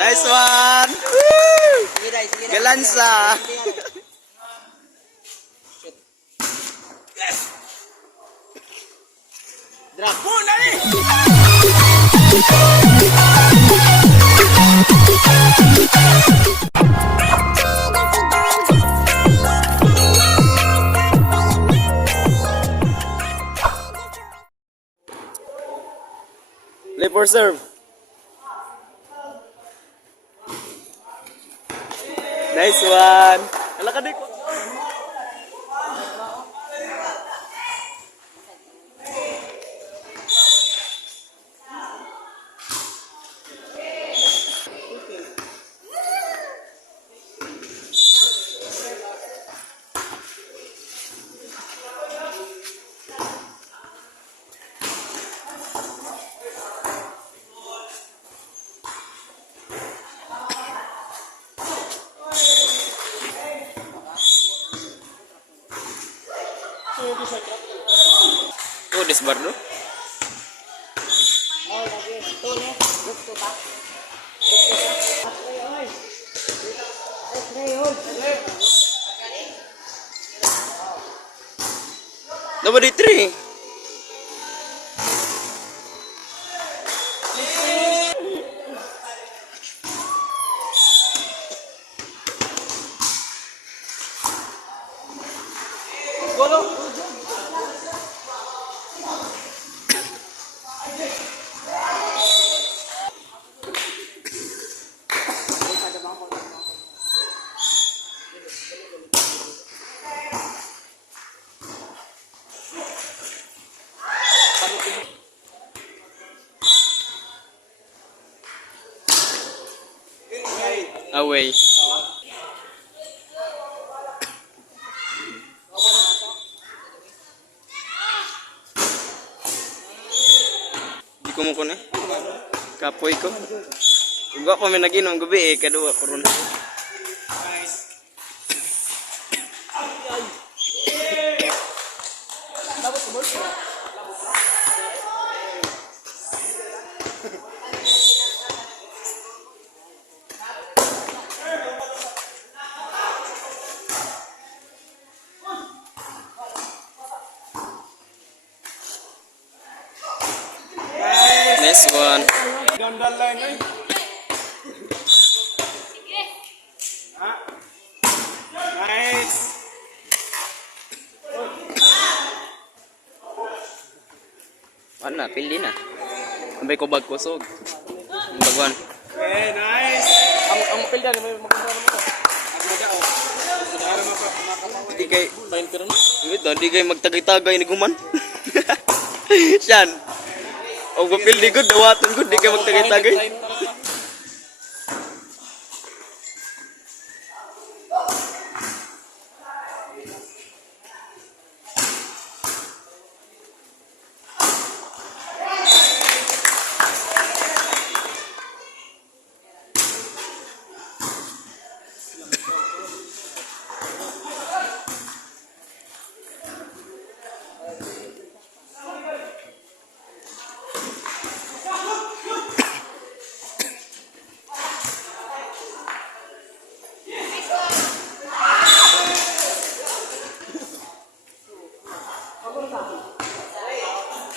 Nice one! Woo! Galansa! Drapo na rin! Play for serve. Nice one. Ala ka dito. Oh, disbardo. Oh, lagi. Ito ne. Gusto ba? Number 3. Golo! Away. Di ko mo ko na. Kapoy ko. Uga pa may naginom gabi kadua ko ron. Nice one. Ganda line eh. Ha? Nice. Wala, pili na. Ambay ko bag kusog. Bagwan. Okay, nice. Ang pilda ni may maganda naman ko. Agada oh. Para makapaway. Di kay Bayin pero no. di kay magtagay-tagay ni guman. Siyan. O gupil di gud dawaton gud di kay magtagay-tagay.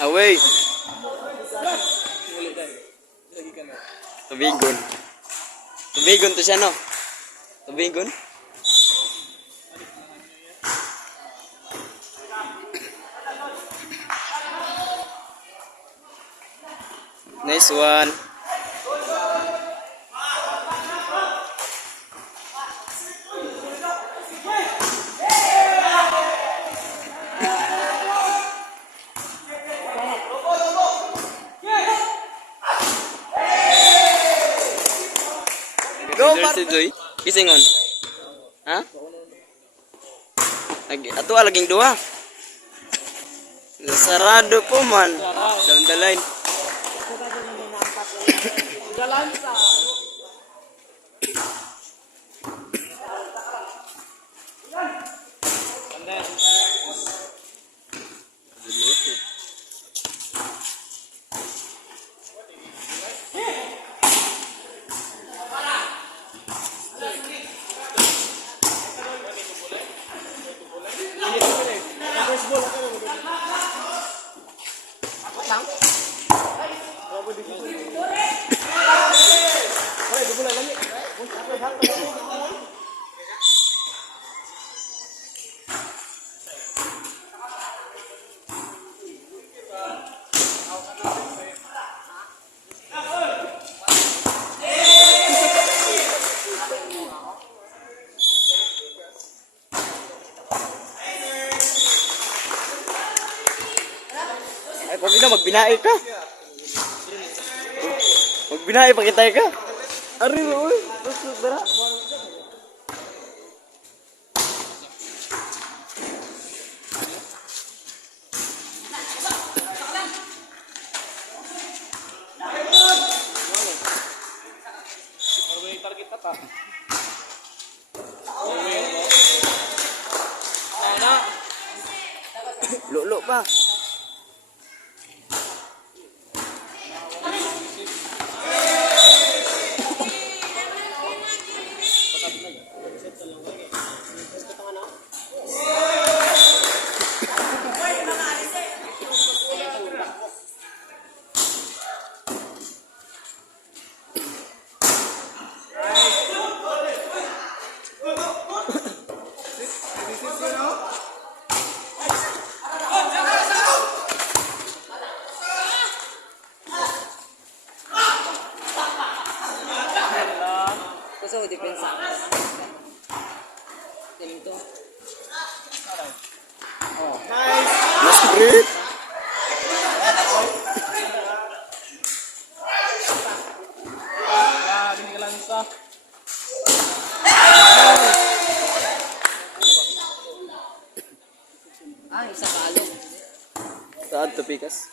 Away. Tubigon. Tubigon to siya no. Tubigon. Nice one. Go, Si Joy. Kisingon. Ha? Ato laging duha. Sarado po man. Down the line. Galansa. Ay, pag na, magbinae ka. Magbinae, pakitay ka. Ari mo, uy. Tusok dara. Ano ba yung target na ta? Sana. Lulo pa. Gusto ko depensa. Tiling to. Mas break. Hindi ka lang isa. Ah, isa kalong. Saan to, Pikas?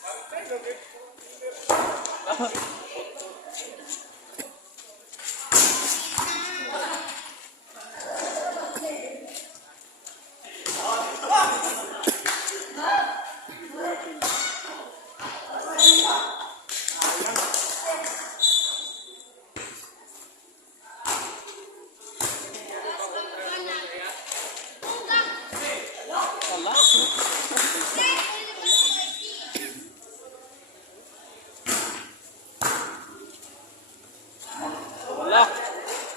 Wala.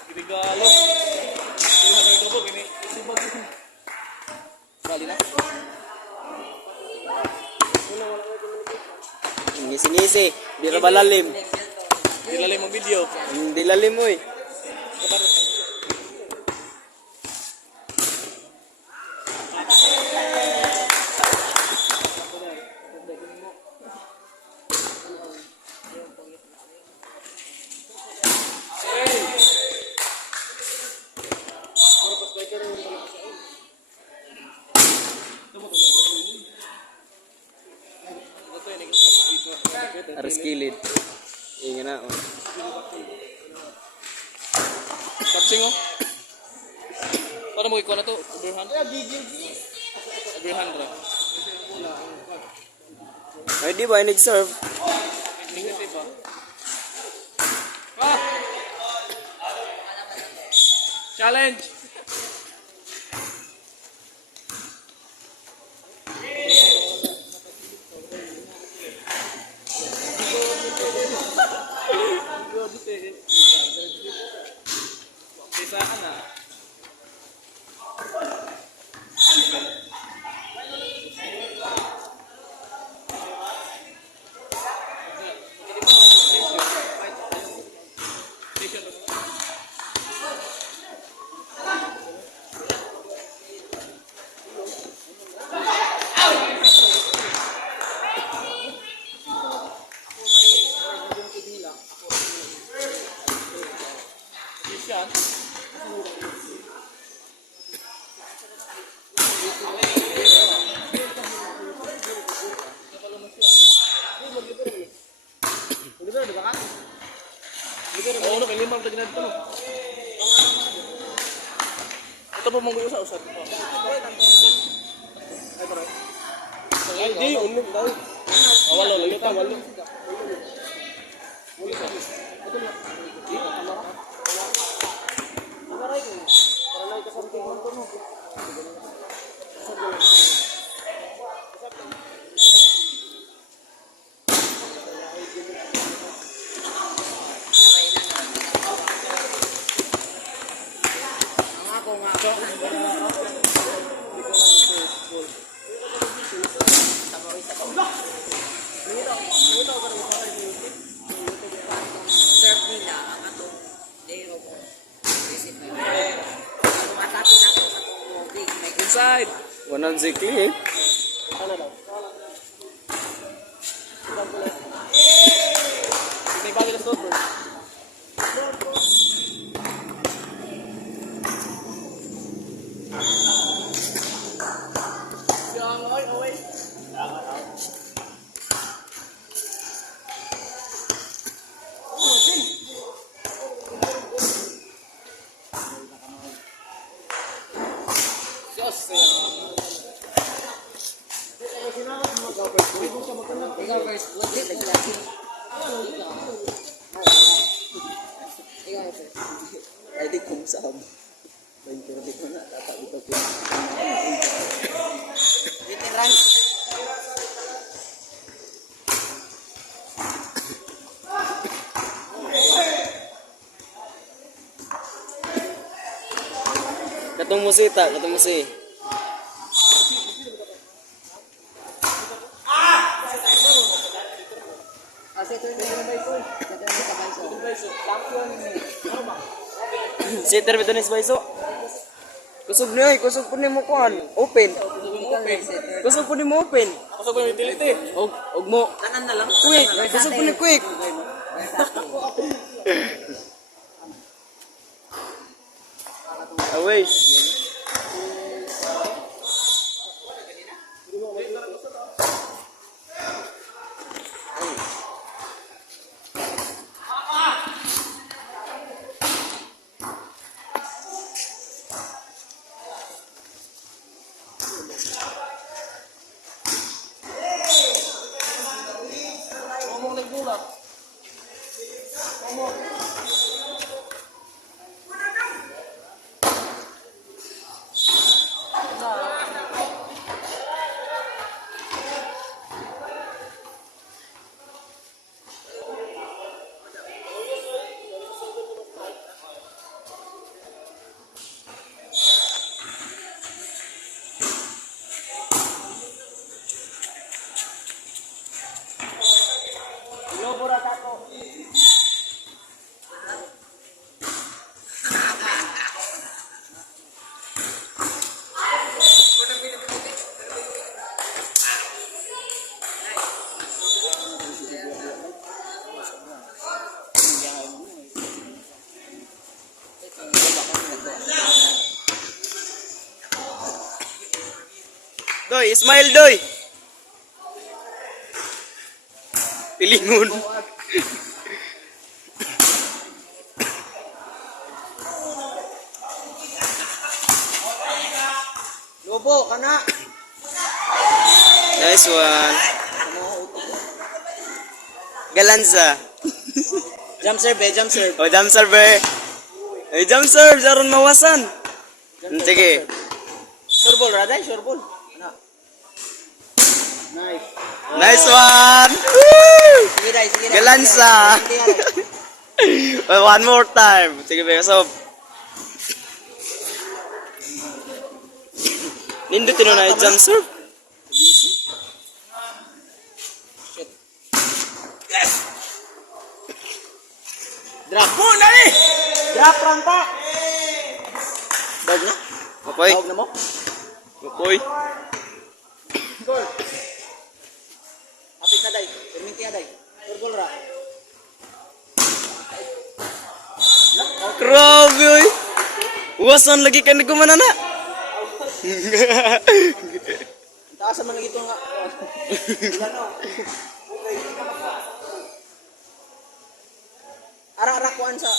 Ginigalo. Hindi na nagdabo. Gisibag. Bali na. Ngisi-ngisi. Bira balalim. Ilalim ang video. Hindi lalim mo eh. Aras kilid. Ingin na. Oh. Tapsing oh. Paano mo ikaw na to? Overhand? Overhand bro. Ay, di ba? Nag-serve. Negative ba? Ah! Challenge! Isa ka na. Yan. Oo, no, kay limang taginad ko, no? Ito po mong usap-usap. Ay, tara. Ay, di, ulit daw. Walo, lagi ta, walo. Wanan si click. Ano daw? May bagay na stopper. Ikaw first blood, lagi. Ikaw first. Ay di kung sab. Bayi ko di ko na tatabi ko. Veteran. Katong musita, katong musi. Kasi ito yung sabay ko. Ito yung sabay ko. Sitter bito ni Spaiso. Kusog niya, kusog po ni mo kuan. Open. Kusog po ni mo open. Ako sa utility. Og mo. Tanan na lang. Quick, kusog po ni quick. Away. Ngomong nagdulak. Doy, smile doy. Pilingon. Lobo, kana. Nice one. Galanza. Jump serve, jump serve. O jump serve. Eh jump serve jaron mawasan. Sige. Sure ball, Raday, sure ball. Ano? Nice. Nice one. Woo! Sige, Day, sige. Day. Galanza. Sige, Day. Well, one more time. Sige, so Nindot na jump serve. Drop. Dali! Drop rampa. Dog na? Okay. Tawag na mo? Okay. Score. Hapit na, Day. Perminti na, Day. Sure ball, Ra. Grabe oy. Wasan lagi ka nagkumana na. Taas naman ito nga. Ara-arakuan sa...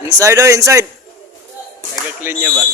Inside oy, inside. Naga-clean niya ba?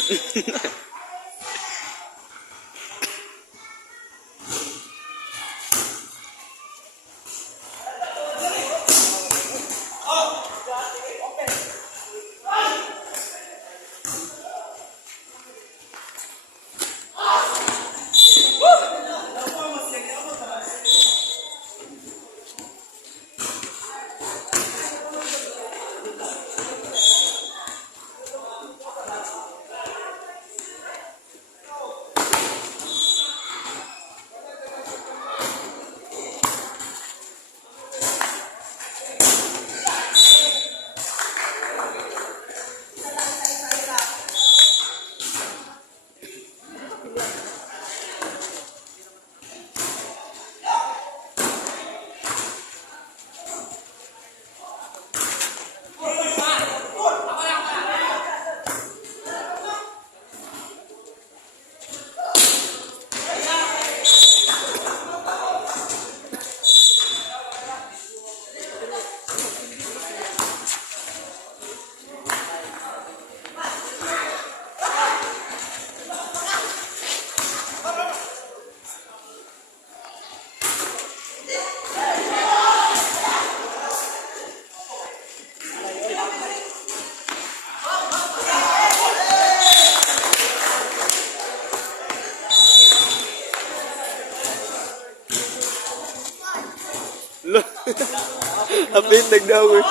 Lo. Hapit nagdaw eh.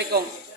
Rekong.